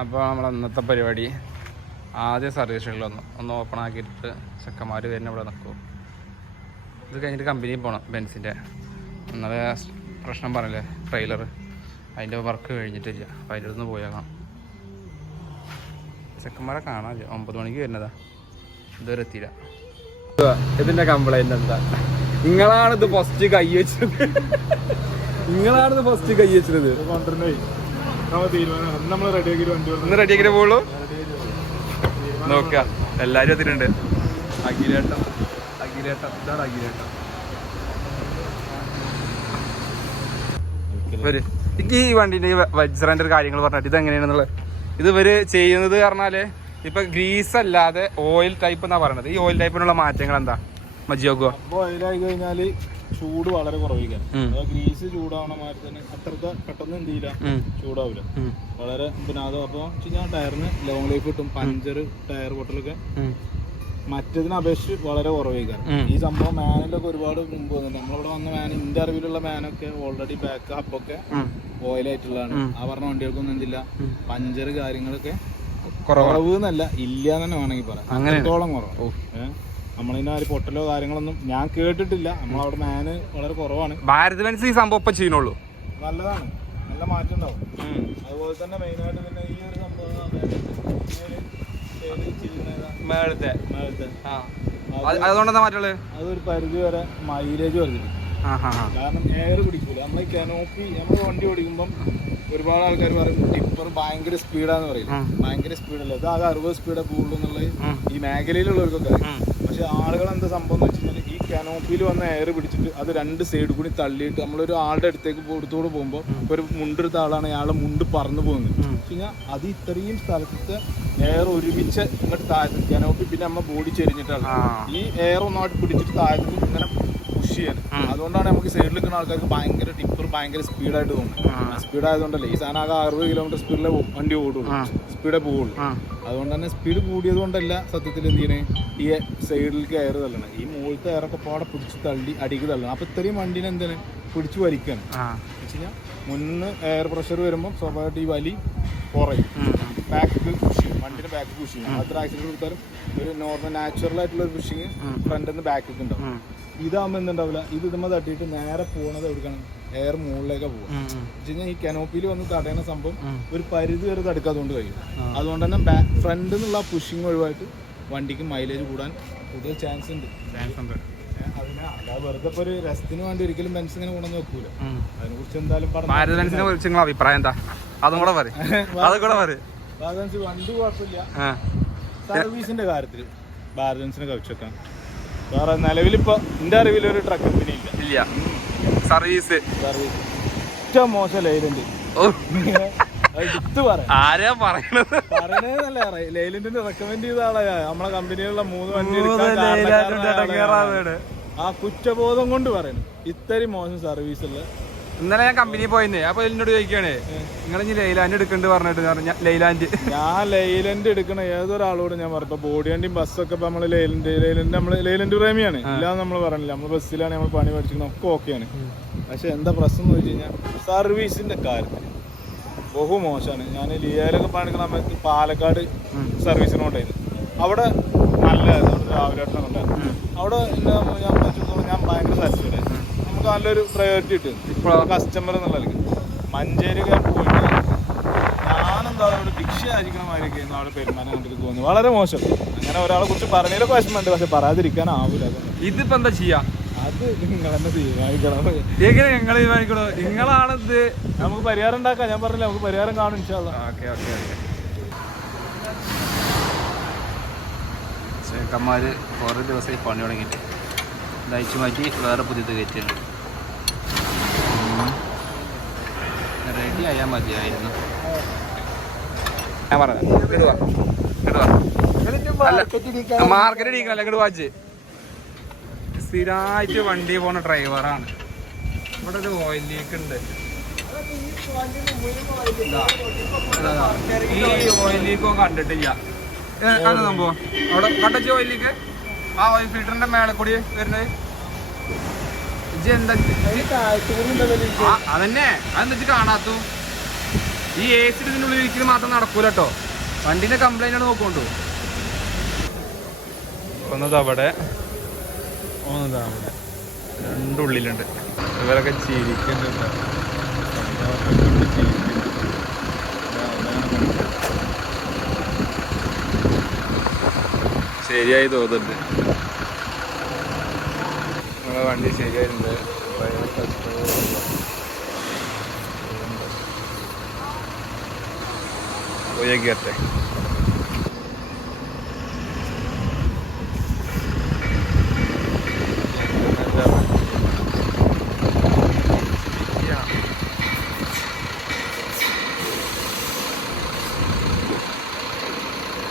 അപ്പോൾ നമ്മൾ ഇന്നത്തെ പരിപാടി ആദ്യം വന്നു ഒന്ന് ഓപ്പൺ ആക്കിയിട്ട് ചെക്കന്മാർ വരുന്ന ഇവിടെ നിൽക്കും. ഇത് കഴിഞ്ഞിട്ട് കമ്പനിയിൽ പോകണം ബെൻസിന്റെ ഇന്നലെ പ്രശ്നം പറഞ്ഞില്ലേ ട്രെയിലർ അതിന്റെ വർക്ക് കഴിഞ്ഞിട്ടില്ല അപ്പോൾ അതിന്റെ അടുത്ത് പോയേക്കാം. ചെക്കന്മാരെ കാണാനില്ല ഒമ്പത് മണിക്ക് വരുന്നതാ. ഇതുവരെ എത്തിയില്ല. ഇതിന്റെ കംപ്ലൈന്റ് എന്താ? നിങ്ങളാണിത് ഫസ്റ്റ് കൈ വെച്ചത്. നിങ്ങളാണിത് ഫസ്റ്റ് കൈ വെച്ചത്. പന്ത്രണ്ട് നമ്മൾ റെഡിയാക്കി റെഡിയാക്കിട്ട് പോകുള്ളൂ നോക്ക എല്ലാരും എത്തിയിട്ടുണ്ട്. അഖിലേട്ടം അഖിലേട്ടം ഇതാണ് അഖിലേട്ടം വര് എനിക്ക് ഈ വണ്ടിന്റെ വജ്രന്റെ ഒരു കാര്യങ്ങൾ പറഞ്ഞിട്ട് ഇത് എങ്ങനെയാണെന്നുള്ളത് ഇത് ഇവർ ചെയ്യുന്നത് പറഞ്ഞാൽ ഇപ്പൊ ഗ്രീസ് അല്ലാതെ ഓയിൽ ടൈപ്പ് എന്നാ പറയണത്. ഈ ഓയിൽ ടൈപ്പിനുള്ള മാറ്റങ്ങൾ എന്താ മജിയോക്കോ ഓയിലായി കഴിഞ്ഞാൽ ചൂട് വളരെ കുറവിക്കാൻ ഗ്രീസ് ചൂടാവണ മാതിരി തന്നെ അത്രത്തെ പെട്ടെന്ന് എന്ത് ചെയ്യില്ല ചൂടാവില്ല. വളരെ പിന്നെ അത് അപ്പൊ വെച്ചാൽ ടയറിന് ലോങ് ലൈഫ് കിട്ടും പഞ്ചർ ടയർ പൊട്ടലൊക്കെ. മറ്റതിനെ അപേക്ഷിച്ച് വളരെ കുറവായിരിക്കാം ഈ സംഭവം മാനിലൊക്കെ ഒരുപാട് മുമ്പ് വന്നിട്ടുണ്ട്. നമ്മളിവിടെ വന്ന മാൻ ഇന്റെ അറിവിലുള്ള മാനൊക്കെ ഓൾറെഡി ബാക്ക് അപ്പൊക്കെ ഓയിലായിട്ടുള്ളതാണ് ആ പറഞ്ഞ വണ്ടികൾക്കൊന്നും എന്തില്ല പഞ്ചർ കാര്യങ്ങളൊക്കെ കുറവ്. എന്നല്ല ഇല്ല തന്നെ വേണമെങ്കിൽ പറയാം. അങ്ങനെ കുറവ്. ഏഹ് നമ്മളിതിന് ഒരു പൊട്ടലോ കാര്യങ്ങളൊന്നും ഞാൻ കേട്ടിട്ടില്ല. നമ്മളവിടെ മാന് വളരെ കുറവാണ്. ഭാരത് ബെൻസ് ഈ സംഭവം ഒപ്പം ചെയ്യുന്നുള്ളൂ. നല്ലതാണ്. നല്ല മാറ്റം ഉണ്ടാവും അതുപോലെ തന്നെ മെയിനായിട്ട് തന്നെ ഈ ഒരു സംഭവം മേളത്തെ. മേളത്തെ. മേലത്തെ. മാറ്റുള്ളത് അതൊരു പരിധി വരെ മൈലേജ് വരുന്നില്ല കാരണം എയർ പിടിക്കൂല. നമ്മൾ കനോപ്പി നമ്മൾ വണ്ടി ഓടിക്കുമ്പം ഒരുപാട് ആൾക്കാർ പറയും ടിപ്പർ ഭയങ്കര സ്പീഡാന്ന് പറയും. ഭയങ്കര സ്പീഡല്ല? ഇത് ആകെ അറുപത് സ്പീഡേ പോകുള്ളൂ എന്നുള്ളത് ഈ മേഖലയിലുള്ളവർക്കൊക്കെ അറിയാം. പക്ഷെ ആളുകൾ എന്താ സംഭവം എന്ന് വെച്ചാൽ ഈ കനോപ്പിയിൽ വന്ന എയർ പിടിച്ചിട്ട് അത് രണ്ട് സൈഡ് കൂടി തള്ളിയിട്ട് നമ്മളൊരു ആളുടെ അടുത്തേക്ക് കൊടുത്തോട് പോകുമ്പോൾ ഒരു മുണ്ടെടുത്ത ആളാണ് അയാൾ മുണ്ട് പറന്നു പോകുന്നത്. കഴിഞ്ഞാൽ അത് ഇത്രയും സ്ഥലത്തെ എയർ ഒരുമിച്ച് ഇങ്ങോട്ട് താഴത്ത് കനോപ്പി പിന്നെ നമ്മ ബോഡി ചെരിഞ്ഞിട്ടാണ്. ഈ എയർ ഒന്നായിട്ട് പിടിച്ചിട്ട് താഴത്ത് ഇങ്ങനെ പുഷ് ചെയ്യാൻ അതുകൊണ്ടാണ് നമുക്ക് സൈഡിൽ നിൽക്കുന്ന ആൾക്കാർക്ക് ഭയങ്കര ടിപ്പർ ഭയങ്കര സ്പീഡായിട്ട് തോന്നുന്നത്. സ്പീഡ് ആയതുകൊണ്ടല്ലേ ഈ സാധനം ആകെ അറുപത് കിലോമീറ്റർ സ്പീഡിലെ വണ്ടി ഓടുള്ളൂ. സ്പീഡേ പോവുള്ളൂ. അതുകൊണ്ട് തന്നെ സ്പീഡ് കൂടിയത് കൊണ്ടല്ല സത്യത്തിൽ എന്ത് ചെയ്യണേ ഈ സൈഡിലേക്ക് എയർ തള്ളണം. ഈ മുകളിലത്തെ എയറൊക്കെ പാടെ പിടിച്ച് തള്ളി അടിക്ക് തള്ളണം. അപ്പൊ ഇത്രയും വണ്ടിനെ എന്തിനാ പിടിച്ച് വലിക്കണം. വെച്ചുകഴിഞ്ഞാൽ മുന്നിൽ എയർ പ്രഷർ വരുമ്പോൾ സ്വാഭാവികമായിട്ട് ഈ വലി കുറയും. ബാക്ക് പുഷ് ചെയ്യും. വണ്ടിന്റെ ബാക്ക് പുഷ് ചെയ്യും അത്ര ആക്സിഡന്റ് കൊടുത്താലും ഒരു നോർമൽ നാച്ചുറൽ ആയിട്ടുള്ള ഒരു പുഷിങ് ഫ്രണ്ടിൽ നിന്ന് ബാക്കിലേക്ക് ഉണ്ടാവും. ഇതാകുമ്പോൾ എന്തുണ്ടാവില്ല? ഇത് ഇതുമ്പോൾ തട്ടിയിട്ട് നേരെ പോണത് എവിടെക്കാണ്? എയർ മുകളിലേക്ക് പോകും. വെച്ചുകഴിഞ്ഞാൽ ഈ കനോപ്പിയിൽ വന്ന് തടയുന്ന സംഭവം ഒരു പരിധി വരെ തടുക്കാതുകൊണ്ട് കഴിയും. അതുകൊണ്ട് തന്നെ ഫ്രണ്ട് നിന്നുള്ള പുഷിങ് ഒഴിവായിട്ട് വണ്ടിക്ക് മൈലേജ് കൂടാൻ കൂടുതൽ ചാൻസ് ഉണ്ട്. വെറുതെ ഒരു രസത്തിന് വേണ്ടി ഒരിക്കലും ബെൻസ് ഇങ്ങനെ കൊണ്ടുവന്ന് വെക്കൂല. അതിനെ കുറിച്ച് എന്തായാലും പറഞ്ഞു അഭിപ്രായം എന്താ? അതും കൂടെ പറയും. അതും കൂടെ പറ ഭാരതൻസ് വണ്ടി കുഴപ്പമില്ല. ആ. സർവീസിന്റെ കാര്യത്തിൽ ഭാരതൻസിനെ കവിച്ചേക്കാം വേറെ നിലവിലിപ്പോ എന്റെ അറിവിൽ ഒരു ട്രക്ക് കമ്പനി ഇല്ല. ഇല്ല. സർവീസ് സർവീസ് ഏറ്റവും മോശം ലൈലൻഡ് ഓ. അത് എടുത്ത് പറയാം. ആരാ പറയണത്? പറയണേന്നല്ല ലൈലൻഡിന് റെക്കമെൻഡ് ചെയ്ത ആളാ നമ്മളെ കമ്പനിയിലുള്ള മൂന്ന് വണ്ടി ലൈലാൻഡിന്റെ. ആ കുറ്റബോധം കൊണ്ട് പറയുന്നു ഇത്തരം മോശം സർവീസ് ഉള്ള ഇന്നലെ ഞാൻ കമ്പനിയിൽ പോയിന്നേ അപ്പൊ എന്നോട് ചോദിക്കാണ് നിങ്ങൾ ഇനി ലൈലാൻഡ് എടുക്കണ്ട് പറഞ്ഞിട്ട് ലൈലാൻഡ് ഞാൻ ലൈലൻഡ് എടുക്കണ ഏതൊരാളോട് ഞാൻ പറഞ്ഞു ഇപ്പൊ ബോഡി വണ്ടിയും ബസ്സൊക്കെ ഇപ്പൊ നമ്മൾ ലൈലൻഡ് ലൈലൻഡ് നമ്മൾ ലൈലൻഡ് പ്രേമിയാണ്. ഇല്ലാന്ന് നമ്മൾ പറഞ്ഞില്ല. നമ്മൾ ബസ്സിലാണ് നമ്മൾ പണി പഠിച്ചിരിക്കുന്നത്. ഒക്കെ ഓക്കെയാണ് പക്ഷെ എന്താ പ്രശ്നം എന്ന് വെച്ച് കഴിഞ്ഞാൽ സർവീസിന്റെ കാര്യത്തിൽ ബഹു മോശമാണ്. ഞാൻ ലിയാലൊക്കെ പണിക്കുന്ന സമയത്ത് പാലക്കാട് സർവീസിനോണ്ടായിരുന്നു അവിടെ നല്ല രാവിലെ ഉണ്ടായിരുന്നു അവിടെ ഞാൻ ഞാൻ ഭയങ്കര സാറ്റിസ്ഫൈഡ് നമുക്ക് നല്ലൊരു പ്രയോറിറ്റി കിട്ടും കസ്റ്റമർ എന്നുള്ള മഞ്ചേരി മഞ്ചേരിയൊക്കെ പോയിട്ട് ഞാനെന്താ അവിടെ ഭിക്ഷ ആയിരിക്കണമായിരിക്കും അവിടെ പെരുമാനം കണ്ടിട്ട് തോന്നി വളരെ മോശം. അങ്ങനെ ഒരാളെ കുറിച്ച് പറഞ്ഞതിലൊക്കെ വിഷമമുണ്ട് പക്ഷെ പറയാതിരിക്കാൻ ആവില്ല ഇതിപ്പോ എന്താ ചെയ്യാ? അത് നിങ്ങൾ തന്നെ തീരുമാനിക്കണം. എങ്ങനെ ഞങ്ങൾ തീരുമാനിക്കണോ? നിങ്ങളാണിത് നമുക്ക് പരിഹാരം ഉണ്ടാക്കാം. ഞാൻ പറഞ്ഞില്ല നമുക്ക് പരിഹാരം കാണും ഇൻഷാല്ല ഓക്കെ ഓക്കെ ഓക്കെ. ചേക്കന്മാര് കുറേ ദിവസമായി പണി തുടങ്ങിയിട്ട്. ദയച്ചു മാറ്റി വേറെ പുതിയത് റെഡി ആയാൽ മതിയായിരുന്നു. ഞാൻ പറഞ്ഞു ഇടുവാ. ഇടുവാ. മാർക്കറ്റ് ഇടിക്കണല്ല ഇങ്ങോട്ട് വാച്ച്. സ്ഥിരമായിട്ട് വണ്ടി പോണ ഡ്രൈവറാണ് ഇവിടെ ഒരു ഓയിൽ ലീക്ക് ഉണ്ട്. ഈ ഓയിൽ ലീക്ക് കണ്ടിട്ടില്ല. കണ്ടോ സംഭവം? അവിടെ കണ്ടോ ഓയിൽ ലീക്ക് ആ ഓയിൽ ഫിൽറ്ററിന്റെ മേലെ കൂടി വരുന്നത്? അതന്നെ. അതെന്താ കാണാത്തു ഈ എ സി ഇതിനുള്ളിൽ ഉള്ളിൽ ഇരിക്കുന്നത് മാത്രം നടക്കൂല കേട്ടോ വണ്ടിന്റെ കംപ്ലൈന്റ് ആണ് നോക്കൊണ്ടു. ഒന്നത് അവിടെ ഒന്നത് അവിടെ. രണ്ടുള്ളിലുണ്ട് ഇവരൊക്കെ ചിരിക്കുന്നുണ്ട്. ശരിയായി തോന്നുന്നുണ്ട്. നിങ്ങളെ വണ്ടി ശരിയായിട്ടുണ്ട്. പോയേക്കട്ടെ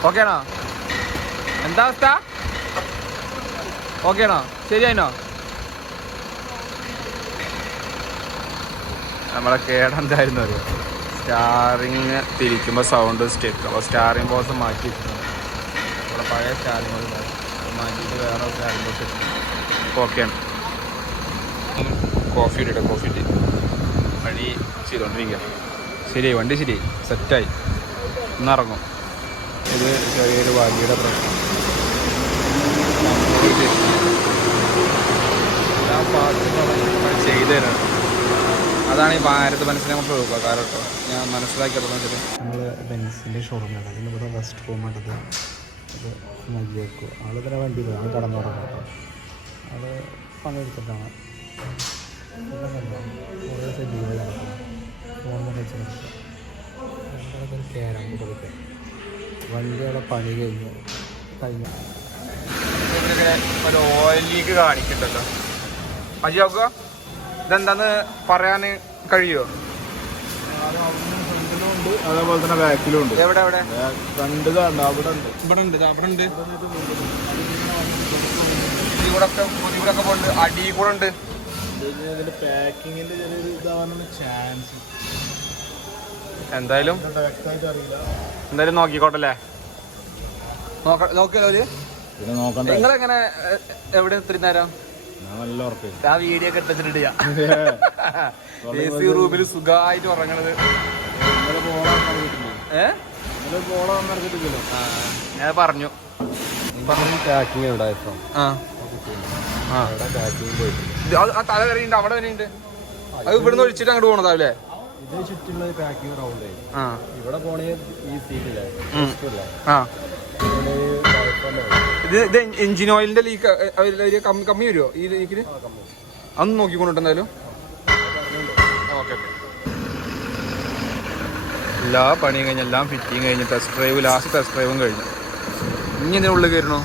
ഓക്കെ ആണോ? എന്താ അവസ്ഥ? ഓക്കെയാണോ ശരിയായിനോ? നമ്മളെ കേടെന്തായിരുന്നു അറിയോ? സ്റ്റാറിങ് തിരിക്കുമ്പോൾ സൗണ്ട് സ്റ്റെക്ക് അപ്പോൾ സ്റ്റാറിങ് ബോസ് മാറ്റി നമ്മുടെ പഴയ സ്റ്റാറിങ് ബോസ് മാറ്റിയിട്ട് വേറെ സ്റ്റാറിങ് ബോസ് ഇട്ടിട്ടുണ്ട് ഓക്കെയാണ് കോഫി ഇടട്ടെ കോഫി ഇട്ട് വഴി ചെയ്തുകൊണ്ടിരിക്കുക ശരിയായി വണ്ടി ശരിയായി. സെറ്റായി ഇന്നിറങ്ങും ഇത് ചെറിയൊരു വഴിയുടെ പ്രശ്നം. ചെയ്തു തരണം അതാണ് ഈ ഭാരത് മനസ്സിനെ കുറിച്ച് ഉപകാരം കേട്ടോ ഞാൻ മനസ്സിലാക്കിയതെന്ന് വെച്ചാൽ നമ്മൾ ബെൻസിന്റെ ഷോറൂമാണ് അതിന് ഇവിടെ റെസ്റ്റ് റൂമാണത് അത് മതിയേക്കും. ആൾ തന്നെ വണ്ടി പോയി ആൾ തുടങ്ങും കേട്ടോ ആൾ പണിയെടുത്തിട്ടാണ് കുറേ ക്യാരം കൊടുക്കുക വണ്ടിയുടെ പണി കഴിഞ്ഞു. കഴിഞ്ഞു. ഒരു ഓയിൽ ലീക്ക് കാണിക്കണ്ടല്ലോ അജിയാക്കുക ഇതെന്താന്ന് പറയാൻ കഴിയുമോ അതേപോലെ തന്നെ ബാക്കിലും ഉണ്ട് എവിടെ? എവിടെ രണ്ട് കണ്ട അവിടെ ഉണ്ട്. ഇവിടെ ഉണ്ട് അവിടെ ഉണ്ട് ഇവിടെ ഒക്കെ ഇവിടെ ഒക്കെ പോണ്ട്. അടി കൂടെ ഉണ്ട്. പാക്കിങ്ങിന്റെ ചെറിയൊരു ഇതാവാനുള്ള ചാൻസ് എന്തായാലും എന്തായാലും നോക്കിക്കോട്ടല്ലേ? നോക്ക നോക്കിയല്ലോ ഒരു പിന്നെ നോക്കണ്ട? നിങ്ങളെങ്ങനെ എവിടെ ഇത്തിരി നേരം? ആ വീഡിയോ ഒക്കെ എടുത്തിട്ട് എ സി റൂമിൽ സുഖമായിട്ട് ഉറങ്ങണത്. ഞാൻ പറഞ്ഞു. തല വരെയുണ്ട് അവിടെ വരെയുണ്ട് അത് ഇവിടുന്ന് ഒഴിച്ചിട്ട് അങ്ങോട്ട് പോണതാവില്ലേ? ഇത് ചുറ്റുള്ള പാക്കിങ് റൗണ്ട് ആയി. ആ. ഇവിടെ പോണേ ഈ സീറ്റില്ലേ ഉം. ആ. ഇവിടെ കുഴപ്പമില്ല ഇത് ഇത് എഞ്ചിൻ ഓയിലിന്റെ ലീക്ക് കമ്മി കമ്മി വരുമോ ഈ ലീക്കിന് അന്ന് നോക്കിക്കൊണ്ടിട്ട് എന്തായാലും? ഓക്കെ എല്ലാ പണിയും കഴിഞ്ഞ് എല്ലാം ഫിറ്റിങ് കഴിഞ്ഞ് ടെസ്റ്റ് ഡ്രൈവ് ലാസ്റ്റ് ടെസ്റ്റ് ഡ്രൈവും കഴിഞ്ഞു. ഇനി ഇതിനുള്ളിൽ കയറണോ?